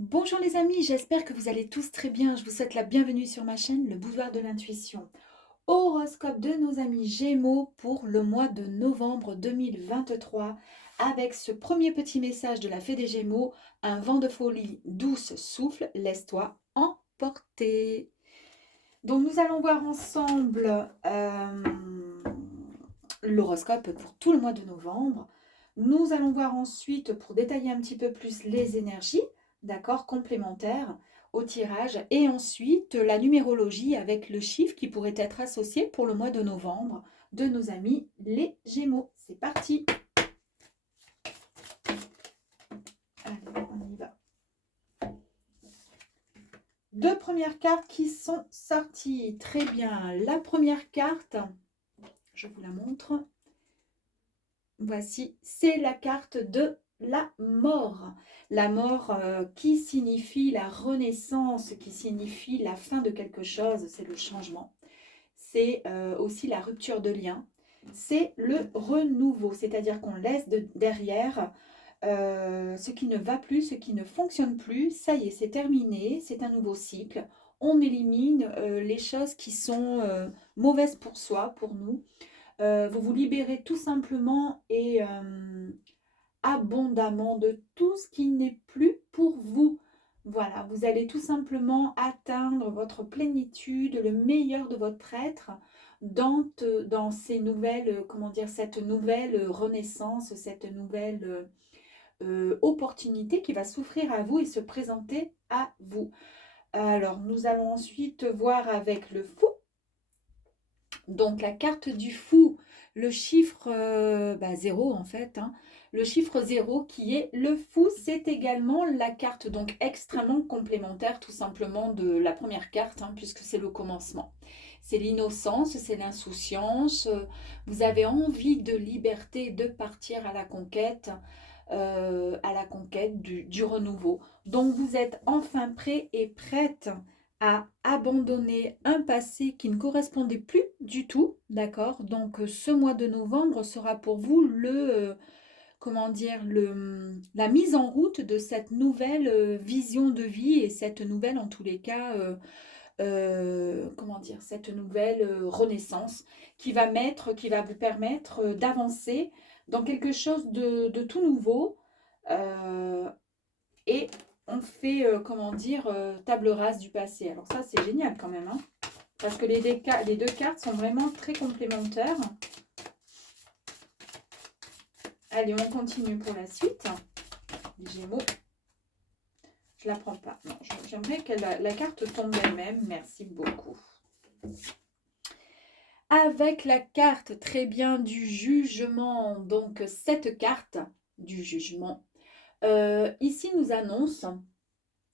Bonjour les amis, j'espère que vous allez tous très bien. Je vous souhaite la bienvenue sur ma chaîne, le Boudoir de l'intuition. Horoscope de nos amis Gémeaux pour le mois de novembre 2023 avec ce premier petit message de la Fée des Gémeaux. Un vent de folie douce souffle, laisse-toi emporter. Donc nous allons voir ensemble l'horoscope pour tout le mois de novembre. Nous allons voir ensuite, pour détailler un petit peu plus les énergies, d'accord, complémentaires au tirage, et ensuite la numérologie avec le chiffre qui pourrait être associé pour le mois de novembre de nos amis les Gémeaux. C'est parti. Allez, on y va. Deux premières cartes qui sont sorties. Très bien. La première carte, je vous la montre. Voici, c'est la carte de la mort. La mort qui signifie la renaissance, qui signifie la fin de quelque chose, c'est le changement. C'est aussi la rupture de lien. C'est le renouveau, c'est-à-dire qu'on laisse derrière ce qui ne va plus, ce qui ne fonctionne plus. Ça y est, c'est terminé, c'est un nouveau cycle. On élimine les choses qui sont mauvaises pour soi, pour nous. Vous vous libérez tout simplement et abondamment de tout ce qui n'est plus pour vous. Voilà, vous allez tout simplement atteindre votre plénitude, le meilleur de votre être dans ces nouvelles, comment dire, cette nouvelle renaissance, cette nouvelle opportunité qui va s'offrir à vous et se présenter à vous. Alors, nous allons ensuite voir avec le fou. Donc la carte du fou, le chiffre 0 en fait, hein. Le chiffre 0 qui est le fou, c'est également la carte donc extrêmement complémentaire tout simplement de la première carte, hein, puisque c'est le commencement. C'est l'innocence, c'est l'insouciance, vous avez envie de liberté, de partir à la conquête du renouveau. Donc vous êtes enfin prêt et prête à abandonner un passé qui ne correspondait plus du tout, d'accord? Donc ce mois de novembre sera pour vous comment dire, la mise en route de cette nouvelle vision de vie et cette nouvelle, en tous les cas, comment dire, cette nouvelle renaissance qui va vous permettre d'avancer dans quelque chose de tout nouveau. euh, et on fait, comment dire, table rase du passé. Alors ça, c'est génial quand même, hein, parce que les deux cartes sont vraiment très complémentaires. Allez, on continue pour la suite. Les Gémeaux, je ne la prends pas. Non, j'aimerais que la carte tombe elle-même. Merci beaucoup. Avec la carte très bien du jugement, donc cette carte du jugement, ici nous annonce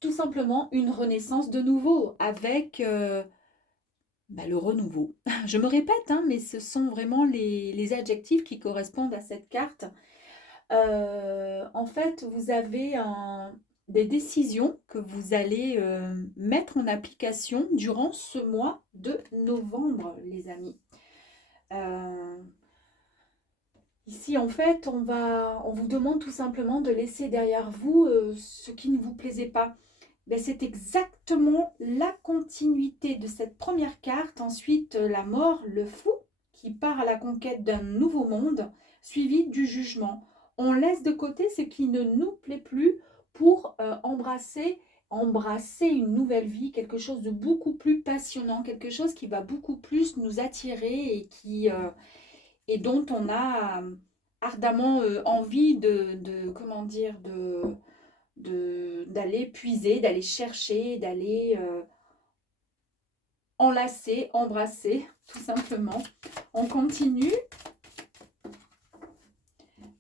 tout simplement une renaissance de nouveau avec le renouveau. Je me répète, hein, mais ce sont vraiment les adjectifs qui correspondent à cette carte. En fait, vous avez des décisions que vous allez mettre en application durant ce mois de novembre, les amis. Euh, Ici, en fait, on vous demande tout simplement de laisser derrière vous ce qui ne vous plaisait pas. Ben, c'est exactement la continuité de cette première carte. Ensuite, la mort, le fou, qui part à la conquête d'un nouveau monde, suivi du jugement. On laisse de côté ce qui ne nous plaît plus pour embrasser une nouvelle vie, quelque chose de beaucoup plus passionnant, quelque chose qui va beaucoup plus nous attirer et dont on a ardemment envie comment dire, d'aller puiser, d'aller chercher, d'aller enlacer, embrasser, tout simplement. On continue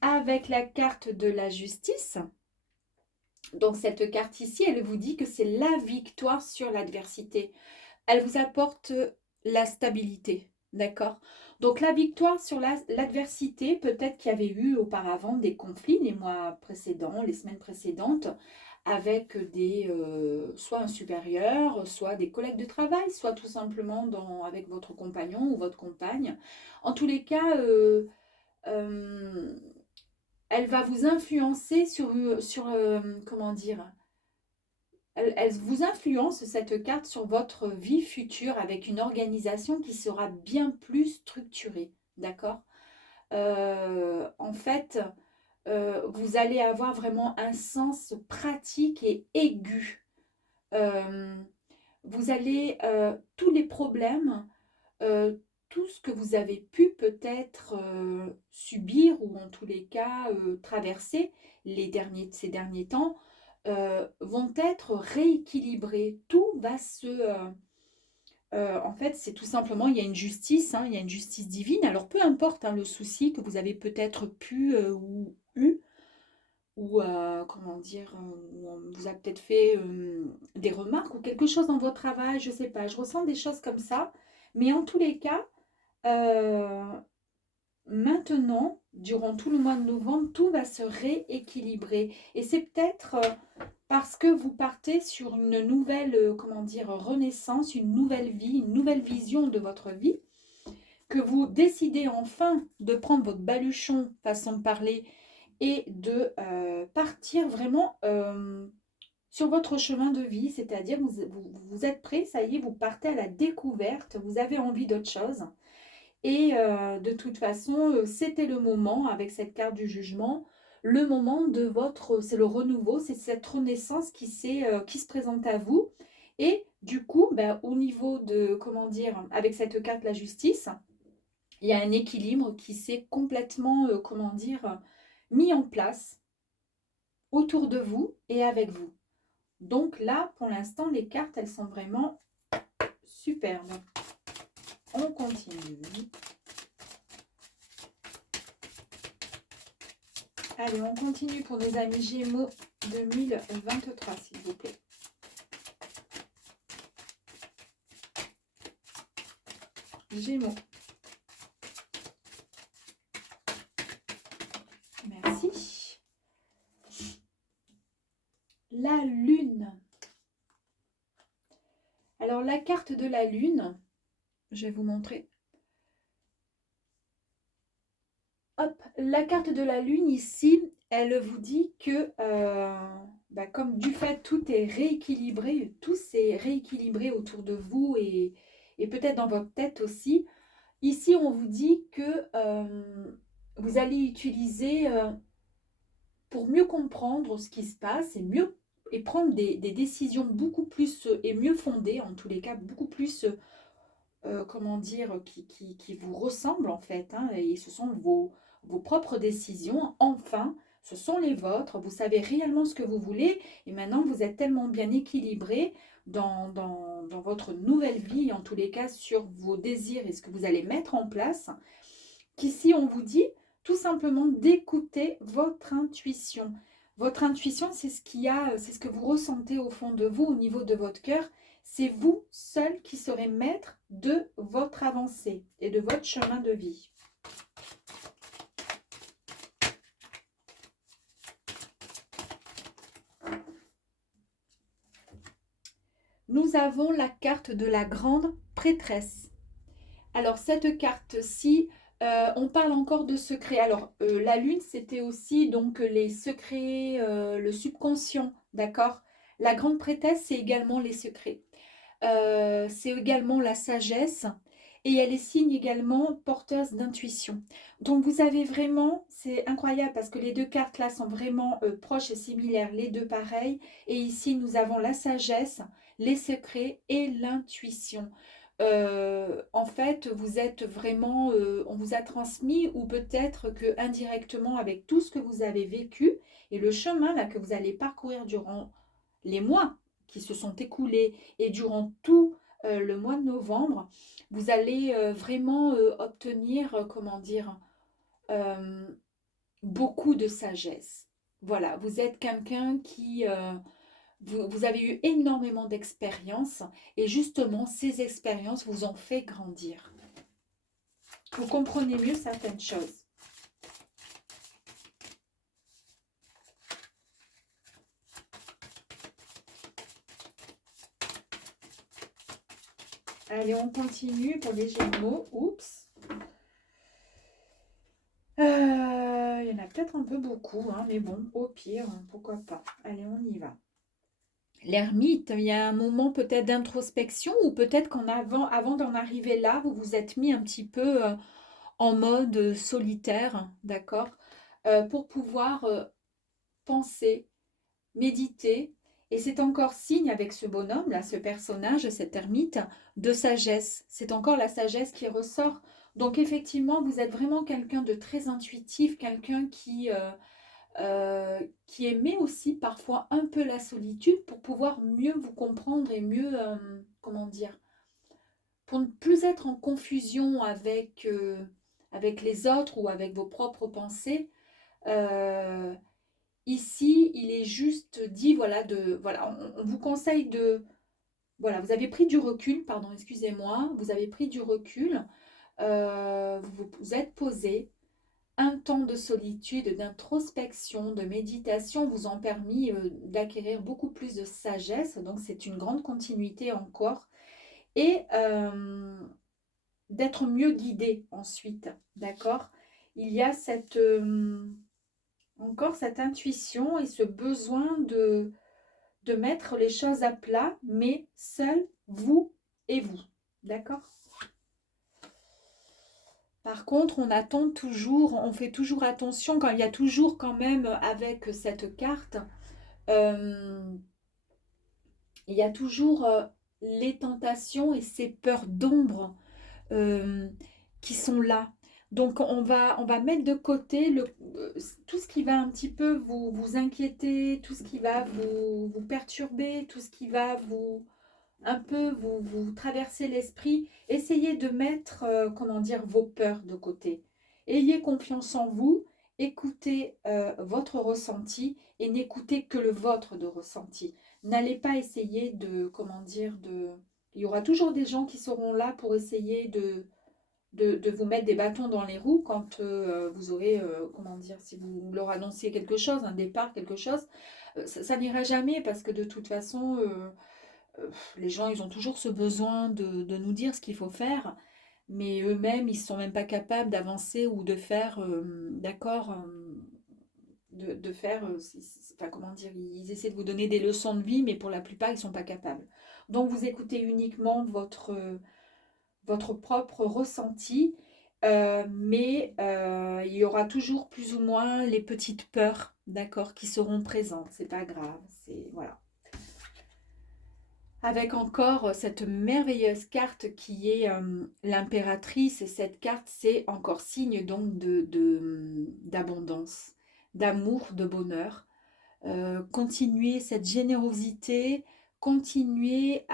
avec la carte de la justice. Donc cette carte ici, elle vous dit que c'est la victoire sur l'adversité. Elle vous apporte la stabilité, d'accord? Donc la victoire sur l'adversité, peut-être qu'il y avait eu auparavant des conflits les mois précédents, les semaines précédentes, avec soit un supérieur, soit des collègues de travail, soit tout simplement avec votre compagnon ou votre compagne. En tous les cas, euh, elle va vous influencer comment dire, elle vous influence, cette carte, sur votre vie future avec une organisation qui sera bien plus structurée. D'accord? En fait, vous allez avoir vraiment un sens pratique et aigu. Euh, Vous allez, tous les problèmes, euh, tout ce que vous avez pu peut-être subir ou en tous les cas traverser ces derniers temps, vont être rééquilibrés. Tout va en fait, c'est tout simplement, il y a une justice, hein, il y a une justice divine. Alors peu importe hein, le souci que vous avez peut-être pu ou eu, ou comment dire, ou on vous a peut-être fait des remarques ou quelque chose dans votre travail, je sais pas, je ressens des choses comme ça. Mais en tous les cas, euh, maintenant, durant tout le mois de novembre, tout va se rééquilibrer. Et c'est peut-être parce que vous partez sur une nouvelle, comment dire, renaissance, une nouvelle vie, une nouvelle vision de votre vie, que vous décidez enfin de prendre votre baluchon, façon de parler, et de partir vraiment sur votre chemin de vie, c'est-à-dire vous êtes prêt, ça y est, vous partez à la découverte, vous avez envie d'autre chose. Et de toute façon, c'était le moment, avec cette carte du jugement, le moment de votre, c'est le renouveau, c'est cette renaissance qui se présente à vous. Et du coup, ben, au niveau de, comment dire, avec cette carte, la justice, il y a un équilibre qui s'est complètement, comment dire, mis en place autour de vous et avec vous. Donc là, pour l'instant, les cartes, elles sont vraiment superbes. On continue. Allez, on continue pour nos amis Gémeaux 2023, s'il vous plaît. Gémeaux. Merci. La Lune. Alors, la carte de la Lune, je vais vous montrer. Hop, la carte de la Lune ici, elle vous dit que bah, comme du fait tout est rééquilibré, tout s'est rééquilibré autour de vous et peut-être dans votre tête aussi. Ici, on vous dit que vous allez utiliser pour mieux comprendre ce qui se passe et prendre des décisions beaucoup plus et mieux fondées, en tous les cas, beaucoup plus, comment dire, qui vous ressemblent en fait. Hein, et ce sont vos propres décisions. Enfin, ce sont les vôtres. Vous savez réellement ce que vous voulez. Et maintenant, vous êtes tellement bien équilibré dans votre nouvelle vie, en tous les cas, sur vos désirs et ce que vous allez mettre en place, qu'ici, on vous dit tout simplement d'écouter votre intuition. Votre intuition, c'est c'est ce que vous ressentez au fond de vous, au niveau de votre cœur. C'est vous seul qui serez maître de votre avancée et de votre chemin de vie. Nous avons la carte de la grande prêtresse. Alors, cette carte-ci, on parle encore de secrets. Alors, la lune, c'était aussi donc les secrets, le subconscient, d'accord? La grande prêtresse, c'est également les secrets. C'est également la sagesse et elle est signe également porteuse d'intuition. Donc vous avez vraiment, c'est incroyable parce que les deux cartes là sont vraiment proches et similaires, les deux pareils. Et ici nous avons la sagesse, les secrets et l'intuition. En fait, vous êtes vraiment, on vous a transmis ou peut-être que indirectement avec tout ce que vous avez vécu et le chemin là que vous allez parcourir durant les mois qui se sont écoulés et durant tout le mois de novembre, vous allez vraiment obtenir, comment dire, euh, beaucoup de sagesse. Voilà, vous êtes quelqu'un qui, vous avez eu énormément d'expériences et justement, ces expériences vous ont fait grandir. Vous comprenez mieux certaines choses. Allez, on continue pour les Gémeaux. Oups. Il y en a peut-être un peu beaucoup, hein, mais bon, au pire, pourquoi pas. Allez, on y va. l'ermite, il y a un moment peut-être d'introspection ou peut-être avant d'en arriver là, vous vous êtes mis un petit peu en mode solitaire, d'accord? Pour pouvoir penser, méditer. Et c'est encore signe avec ce bonhomme, là, ce personnage, cet ermite, de sagesse. C'est encore la sagesse qui ressort. Donc effectivement, vous êtes vraiment quelqu'un de très intuitif, quelqu'un qui aimait aussi parfois un peu la solitude pour pouvoir mieux vous comprendre et mieux, comment dire, pour ne plus être en confusion avec les autres ou avec vos propres pensées. Euh, Ici, il est juste dit, voilà, on vous conseille voilà, vous avez pris du recul, pardon, excusez-moi, vous avez pris du recul, vous vous êtes posé, un temps de solitude, d'introspection, de méditation vous ont permis d'acquérir beaucoup plus de sagesse, donc c'est une grande continuité encore, et d'être mieux guidé ensuite, d'accord? Il y a encore cette intuition et ce besoin de mettre les choses à plat, mais seul, vous et vous, d'accord? Par contre, on attend toujours, on fait toujours attention quand il y a toujours quand même avec cette carte, euh, il y a toujours les tentations et ces peurs d'ombre euh, qui sont là. Donc on va mettre de côté tout ce qui va un petit peu vous inquiéter, tout ce qui va vous perturber, tout ce qui va un peu vous traverser l'esprit. Essayez de mettre, comment dire, vos peurs de côté. Ayez confiance en vous, écoutez votre ressenti et n'écoutez que le vôtre de ressenti. N'allez pas essayer de, comment dire, il y aura toujours des gens qui seront là pour essayer de vous mettre des bâtons dans les roues quand vous aurez, comment dire, si vous leur annoncez quelque chose, un départ, quelque chose, ça n'ira jamais parce que de toute façon, les gens, ils ont toujours ce besoin de nous dire ce qu'il faut faire, mais eux-mêmes, ils ne sont même pas capables d'avancer ou de faire, d'accord, de faire, enfin, comment dire, ils essaient de vous donner des leçons de vie, mais pour la plupart, ils ne sont pas capables. Donc, vous écoutez uniquement votre propre ressenti, mais il y aura toujours plus ou moins les petites peurs, d'accord, qui seront présentes. C'est pas grave, c'est voilà. Avec encore cette merveilleuse carte qui est l'impératrice, et cette carte, c'est encore signe donc d'abondance, d'amour, de bonheur. Continuer cette générosité, continuer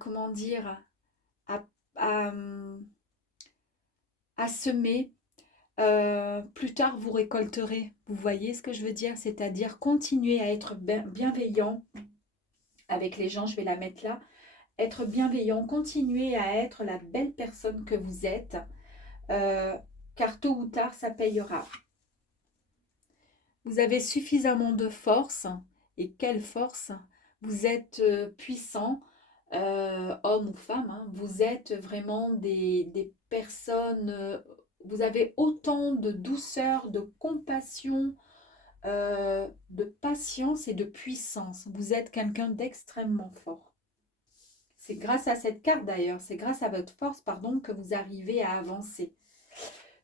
comment dire, à, à, à semer. Plus tard, vous récolterez. Vous voyez ce que je veux dire? C'est-à-dire continuer à être bienveillant avec les gens. Je vais la mettre là. Être bienveillant, continuer à être la belle personne que vous êtes, euh, car tôt ou tard, ça payera. Vous avez suffisamment de force, et quelle force! Vous êtes puissant, homme ou femme, hein. Vous êtes vraiment des personnes, vous avez autant de douceur, de compassion, de patience et de puissance. Vous êtes quelqu'un d'extrêmement fort. C'est grâce à cette carte d'ailleurs, c'est grâce à votre force, pardon, que vous arrivez à avancer.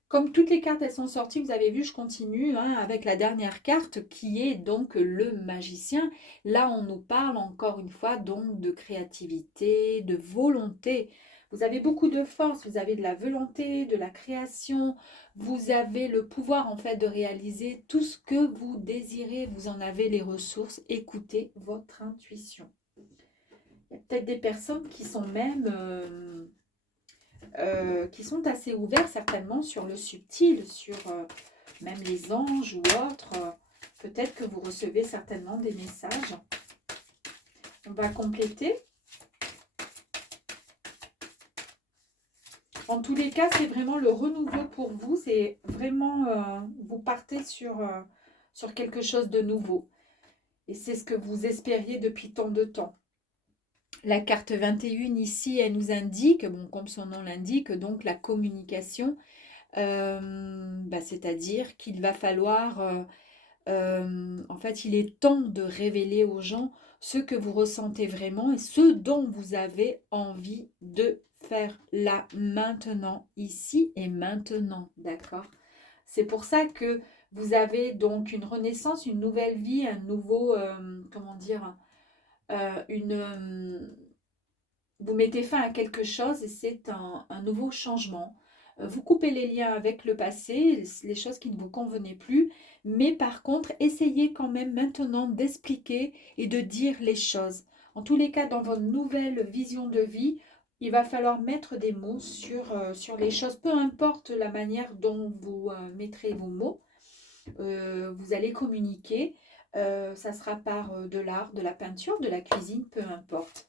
Comme toutes les cartes elles sont sorties, vous avez vu, je continue hein, avec la dernière carte qui est donc le magicien. Là, on nous parle encore une fois donc de créativité, de volonté. Vous avez beaucoup de force, vous avez de la volonté, de la création, vous avez le pouvoir en fait de réaliser tout ce que vous désirez, vous en avez les ressources. Écoutez votre intuition. Il y a peut-être des personnes qui sont même qui sont assez ouverts certainement sur le subtil, sur même les anges ou autres. Peut-être que vous recevez certainement des messages. On va compléter. En tous les cas, c'est vraiment le renouveau pour vous. C'est vraiment, vous partez sur quelque chose de nouveau. Et c'est ce que vous espériez depuis tant de temps. La carte 21 ici, elle nous indique, bon, comme son nom l'indique, donc la communication. C'est-à-dire qu'il va falloir En fait, il est temps de révéler aux gens ce que vous ressentez vraiment et ce dont vous avez envie de faire là, maintenant, ici et maintenant, d'accord? C'est pour ça que vous avez donc une renaissance, une nouvelle vie, un nouveau, comment dire, une, vous mettez fin à quelque chose et c'est un nouveau changement. Vous coupez les liens avec le passé, les choses qui ne vous convenaient plus, mais par contre, essayez quand même maintenant d'expliquer et de dire les choses. En tous les cas, dans votre nouvelle vision de vie, il va falloir mettre des mots sur les choses, peu importe la manière dont vous mettrez vos mots. Vous allez communiquer, ça sera par de l'art, de la peinture, de la cuisine, peu importe.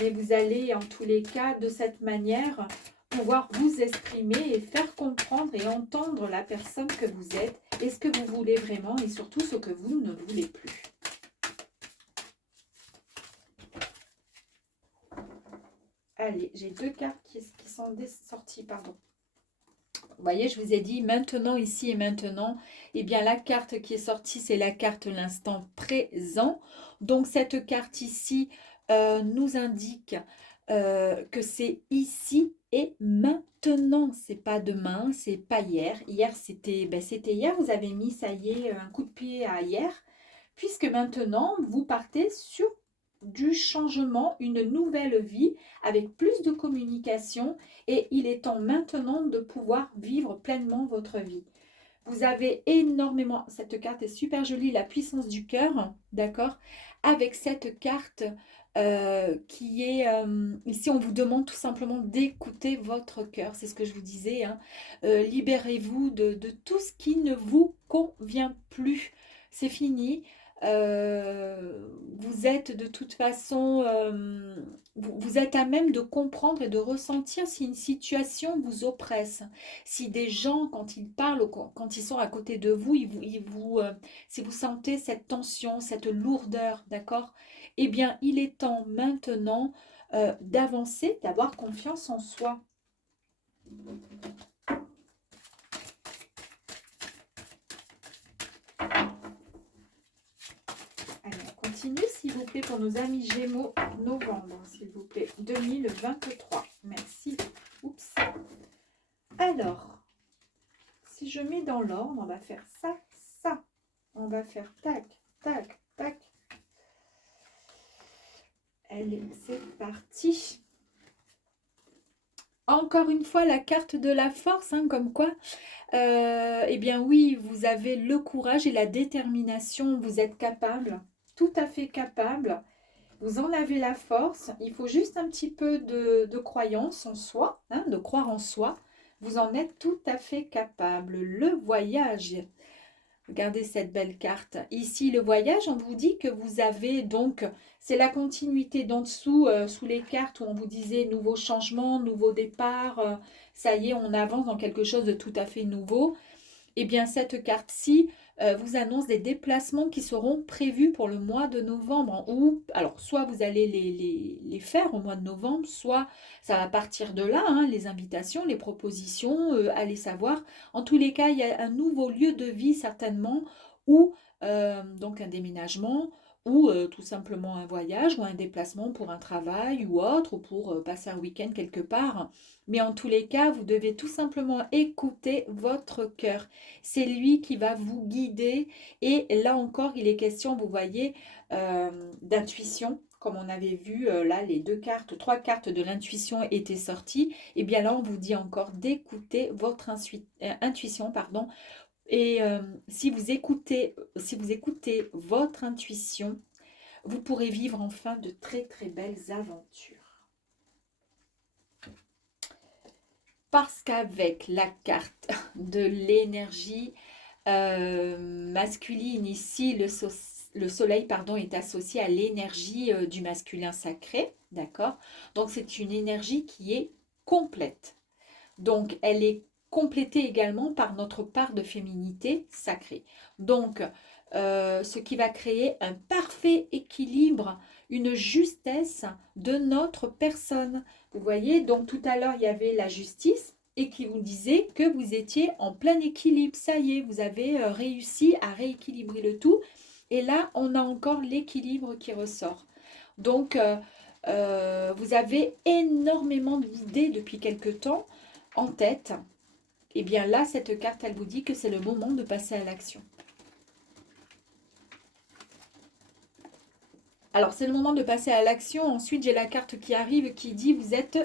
Mais vous allez, en tous les cas, de cette manière, pouvoir vous exprimer et faire comprendre et entendre la personne que vous êtes et ce que vous voulez vraiment et surtout ce que vous ne voulez plus. Allez, j'ai deux cartes qui sont sorties, pardon. Vous voyez, je vous ai dit maintenant, ici et maintenant. Eh bien, la carte qui est sortie, c'est la carte l'instant présent. Donc, cette carte ici nous indique que c'est ici et maintenant. C'est pas demain, c'est pas hier. Hier, c'était hier. Vous avez mis, ça y est, un coup de pied à hier. Puisque maintenant, vous partez sur du changement, une nouvelle vie avec plus de communication et il est temps maintenant de pouvoir vivre pleinement votre vie. Vous avez énormément, cette carte est super jolie, la puissance du cœur, d'accord? Avec cette carte qui est, ici on vous demande tout simplement d'écouter votre cœur, c'est ce que je vous disais, hein. Libérez-vous de tout ce qui ne vous convient plus, c'est fini. Vous êtes de toute façon, vous êtes à même de comprendre et de ressentir si une situation vous oppresse. Si des gens, quand ils parlent ou quand ils sont à côté de vous, si vous sentez cette tension, cette lourdeur, d'accord? Eh bien, il est temps maintenant d'avancer, d'avoir confiance en soi. Allez, on continue, s'il vous plaît, pour nos amis Gémeaux, novembre, s'il vous plaît, 2023. Merci. Oups. Alors, si je mets dans l'ordre, on va faire ça, ça. On va faire tac, tac, tac. Allez, c'est parti. Encore une fois, la carte de la force, hein, comme quoi, eh bien oui, vous avez le courage et la détermination, vous êtes capable, tout à fait capable. Vous en avez la force, il faut juste un petit peu de croyance en soi, hein, de croire en soi. Vous en êtes tout à fait capable. Le voyage, regardez cette belle carte. Ici, le voyage, on vous dit que vous avez donc, c'est la continuité d'en dessous, sous les cartes où on vous disait nouveau changement, nouveau départ. Ça y est, on avance dans quelque chose de tout à fait nouveau. Eh bien, cette carte-ci vous annonce des déplacements qui seront prévus pour le mois de novembre. Ou, alors, soit vous allez les faire au mois de novembre, soit ça va partir de là, hein, les invitations, les propositions, allez savoir. En tous les cas, il y a un nouveau lieu de vie certainement, ou donc un déménagement, ou tout simplement un voyage, ou un déplacement pour un travail ou autre, ou pour passer un week-end quelque part. Mais en tous les cas, vous devez tout simplement écouter votre cœur. C'est lui qui va vous guider. Et là encore, il est question, vous voyez, d'intuition. Comme on avait vu, là, les deux cartes, trois cartes de l'intuition étaient sorties. Et bien là, on vous dit encore d'écouter votre intuition, pardon. Et si vous écoutez votre intuition, vous pourrez vivre enfin de très très belles aventures. Parce qu'avec la carte de l'énergie masculine ici, le soleil pardon, est associé à l'énergie du masculin sacré, d'accord? Donc c'est une énergie qui est complète. Donc elle est complétée également par notre part de féminité sacrée. Donc ce qui va créer un parfait équilibre, une justesse de notre personne. Vous voyez, donc tout à l'heure, il y avait la justice. et qui vous disait que vous étiez en plein équilibre. Ça y est, vous avez réussi à rééquilibrer le tout. Et là, on a encore l'équilibre qui ressort. Donc, vous avez énormément d'idées depuis quelque temps en tête. Et bien là, cette carte, elle vous dit que c'est le moment de passer à l'action. Alors, c'est le moment de passer à l'action. Ensuite, j'ai la carte qui arrive qui dit vous êtes...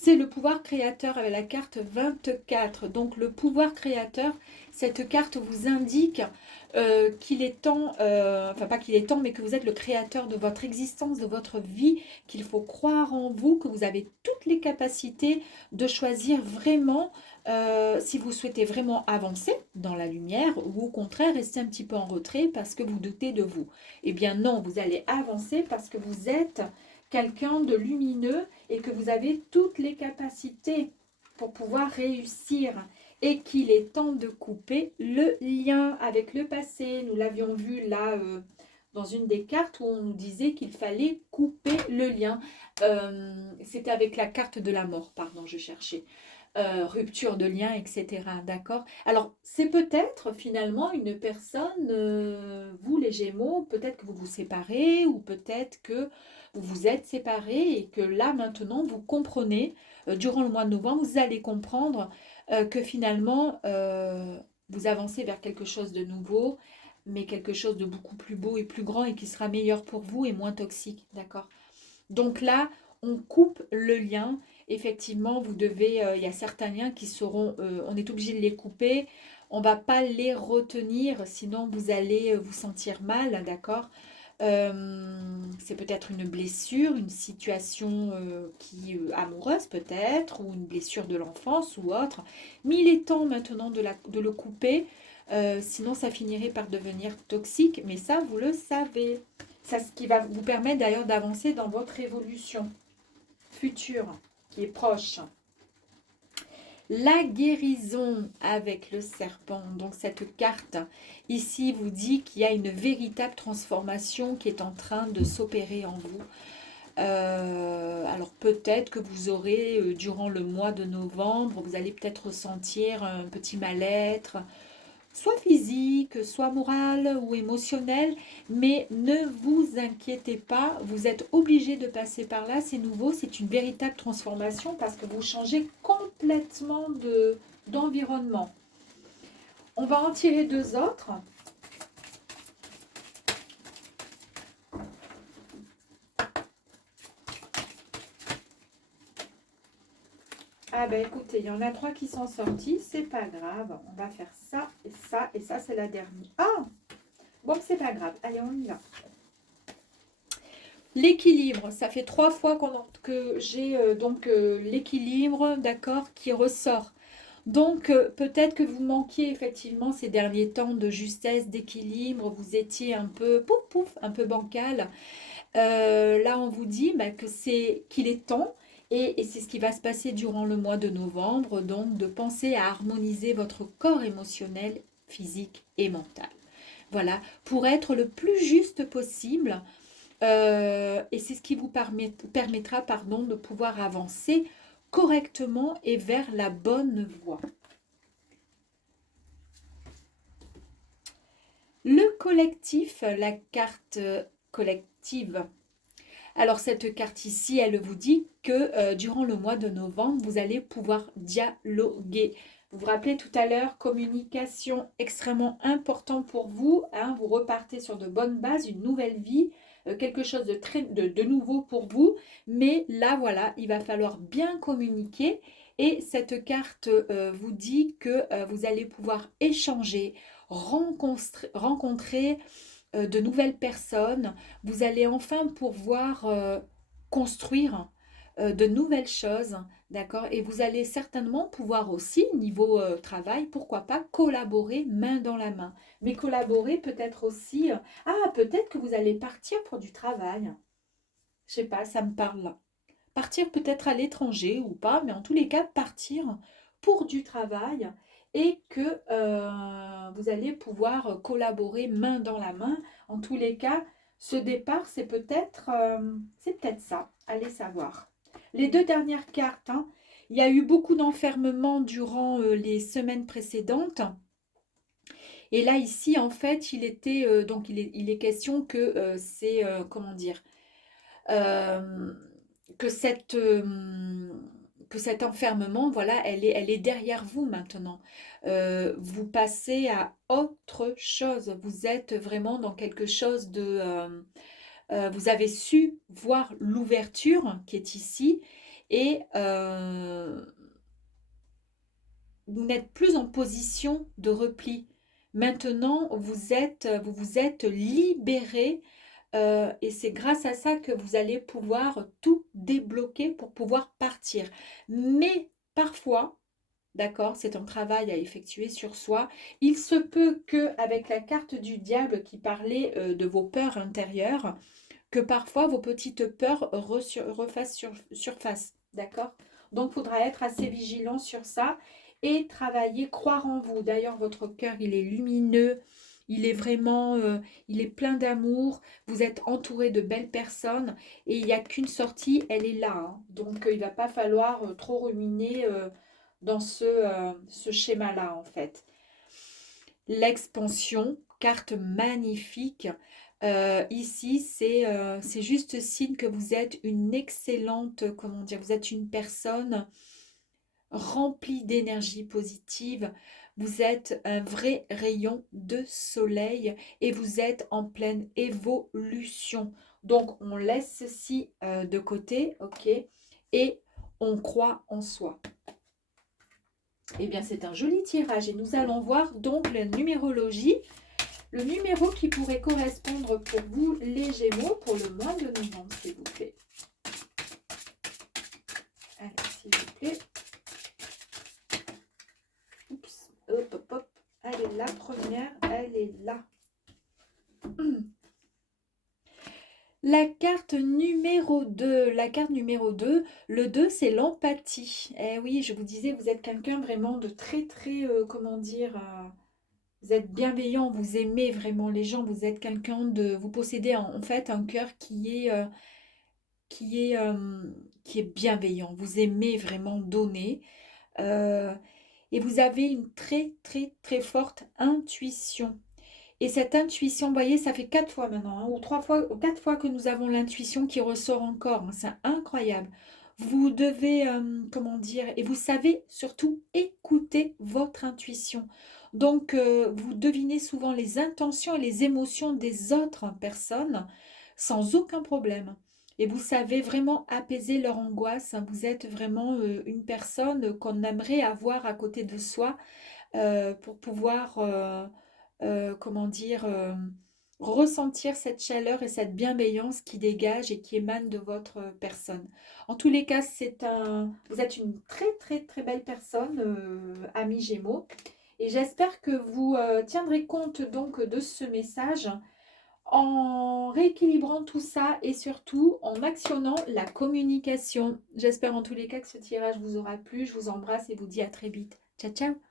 C'est le pouvoir créateur avec la carte 24. Donc, le pouvoir créateur, cette carte vous indique qu'il est temps, enfin pas qu'il est temps, mais que vous êtes le créateur de votre existence, de votre vie, qu'il faut croire en vous, que vous avez toutes les capacités de choisir vraiment si vous souhaitez vraiment avancer dans la lumière ou au contraire rester un petit peu en retrait parce que vous doutez de vous. Eh bien non, vous allez avancer parce que vous êtes quelqu'un de lumineux et que vous avez toutes les capacités pour pouvoir réussir et qu'il est temps de couper le lien avec le passé. Nous l'avions vu là dans une des cartes où on nous disait qu'il fallait couper le lien. C'était avec la carte de la mort, pardon, je cherchais. Rupture de lien, etc. D'accord? Alors, c'est peut-être finalement une personne, vous les Gémeaux, peut-être que vous vous séparez ou peut-être que vous vous êtes séparés et que là maintenant vous comprenez, durant le mois de novembre, vous allez comprendre que finalement vous avancez vers quelque chose de nouveau, mais quelque chose de beaucoup plus beau et plus grand et qui sera meilleur pour vous et moins toxique. D'accord? Donc là, on coupe le lien. Effectivement, vous devez, il y a certains liens qui seront, on est obligé de les couper. On ne va pas les retenir, sinon vous allez vous sentir mal, d'accord? C'est peut-être une blessure, une situation amoureuse peut-être, ou une blessure de l'enfance ou autre. Mais il est temps maintenant de le couper, sinon ça finirait par devenir toxique. Mais ça, vous le savez. C'est ce qui va vous permettre d'ailleurs d'avancer dans votre évolution future qui est proche. La guérison avec le serpent, donc cette carte ici vous dit qu'il y a une véritable transformation qui est en train de s'opérer en vous. Alors peut-être que vous aurez, durant le mois de novembre, vous allez peut-être ressentir un petit mal-être, soit physique, soit moral ou émotionnel, mais ne vous inquiétez pas, vous êtes obligé de passer par là, c'est nouveau, c'est une véritable transformation parce que vous changez complètement d'environnement. On va en tirer deux autres. Ah ben écoutez, il y en a trois qui sont sortis, c'est pas grave. On va faire ça et ça c'est la dernière. Ah bon, c'est pas grave. Allez, on y va. L'équilibre, ça fait 3 fois que j'ai l'équilibre, d'accord, qui ressort. Donc peut-être que vous manquiez effectivement ces derniers temps de justesse, d'équilibre, vous étiez un peu pouf pouf, un peu bancal. Là, on vous dit qu'il est temps, et c'est ce qui va se passer durant le mois de novembre, donc de penser à harmoniser votre corps émotionnel, physique et mental. Voilà, pour être le plus juste possible, et c'est ce qui vous permettra pardon, de pouvoir avancer correctement et vers la bonne voie. Le collectif, la carte collective. Alors cette carte ici, elle vous dit que durant le mois de novembre, vous allez pouvoir dialoguer. Vous vous rappelez tout à l'heure, communication extrêmement important pour vous. Hein, vous repartez sur de bonnes bases, une nouvelle vie, quelque chose de nouveau pour vous. Mais là, voilà, il va falloir bien communiquer. Et cette carte vous dit que vous allez pouvoir échanger, rencontrer de nouvelles personnes. Vous allez enfin pouvoir construire de nouvelles choses, d'accord? Et vous allez certainement pouvoir aussi, niveau travail, pourquoi pas, collaborer main dans la main. Mais collaborer peut-être aussi... peut-être que vous allez partir pour du travail. Je sais pas, ça me parle. Partir peut-être à l'étranger ou pas, mais en tous les cas, partir pour du travail et que vous allez pouvoir collaborer main dans la main. En tous les cas, ce départ, c'est peut-être ça. Allez savoir. Les deux dernières cartes, hein, Il y a eu beaucoup d'enfermement durant les semaines précédentes. Et là, ici, en fait, donc il est question que c'est, comment dire, euh, que que cet enfermement, voilà, elle est derrière vous maintenant. Vous passez à autre chose. Vous êtes vraiment dans quelque chose de... vous avez su voir l'ouverture qui est ici et vous n'êtes plus en position de repli. Maintenant, vous vous êtes libéré et c'est grâce à ça que vous allez pouvoir tout débloquer pour pouvoir partir. Mais parfois, d'accord, c'est un travail à effectuer sur soi. Il se peut que avec la carte du diable qui parlait de vos peurs intérieures, que parfois vos petites peurs refassent surface, d'accord? Donc, il faudra être assez vigilant sur ça et travailler, croire en vous. D'ailleurs, votre cœur, il est lumineux, il est vraiment, il est plein d'amour, vous êtes entouré de belles personnes et il n'y a qu'une sortie, elle est là, hein. Donc, il ne va pas falloir trop ruminer dans ce schéma-là, en fait. L'expansion, carte magnifique. Ici, c'est juste signe que vous êtes une excellente, comment dire, vous êtes une personne remplie d'énergie positive. Vous êtes un vrai rayon de soleil et vous êtes en pleine évolution. Donc, on laisse ceci de côté, ok, et on croit en soi. Eh bien, c'est un joli tirage et nous allons voir donc la numérologie. Le numéro qui pourrait correspondre pour vous, les Gémeaux, pour le mois de novembre, s'il vous plaît. Allez, s'il vous plaît. Oups, hop, hop, hop. Allez, la première, elle est là. La carte numéro 2, le 2, c'est l'empathie. Eh oui, je vous disais, vous êtes quelqu'un vraiment de très, très, comment dire, vous êtes bienveillant, vous aimez vraiment les gens, vous êtes quelqu'un de... Vous possédez en fait un cœur qui est, euh, qui est bienveillant. Vous aimez vraiment donner. euh, et vous avez une très, très, très forte intuition. Et cette intuition, vous voyez, ça fait 4 fois maintenant, hein, ou 3 fois, ou 4 fois que nous avons l'intuition qui ressort encore, hein. C'est incroyable. Vous devez, comment dire, et vous savez surtout écouter votre intuition. Donc, vous devinez souvent les intentions et les émotions des autres personnes sans aucun problème. Et vous savez vraiment apaiser leur angoisse, hein. Vous êtes vraiment une personne qu'on aimerait avoir à côté de soi pour pouvoir comment dire, ressentir cette chaleur et cette bienveillance qui dégage et qui émane de votre personne. En tous les cas, vous êtes une très très très belle personne, ami Gémeaux. Et j'espère que vous tiendrez compte donc de ce message en rééquilibrant tout ça et surtout en actionnant la communication. J'espère en tous les cas que ce tirage vous aura plu. Je vous embrasse et vous dis à très vite. Ciao, ciao!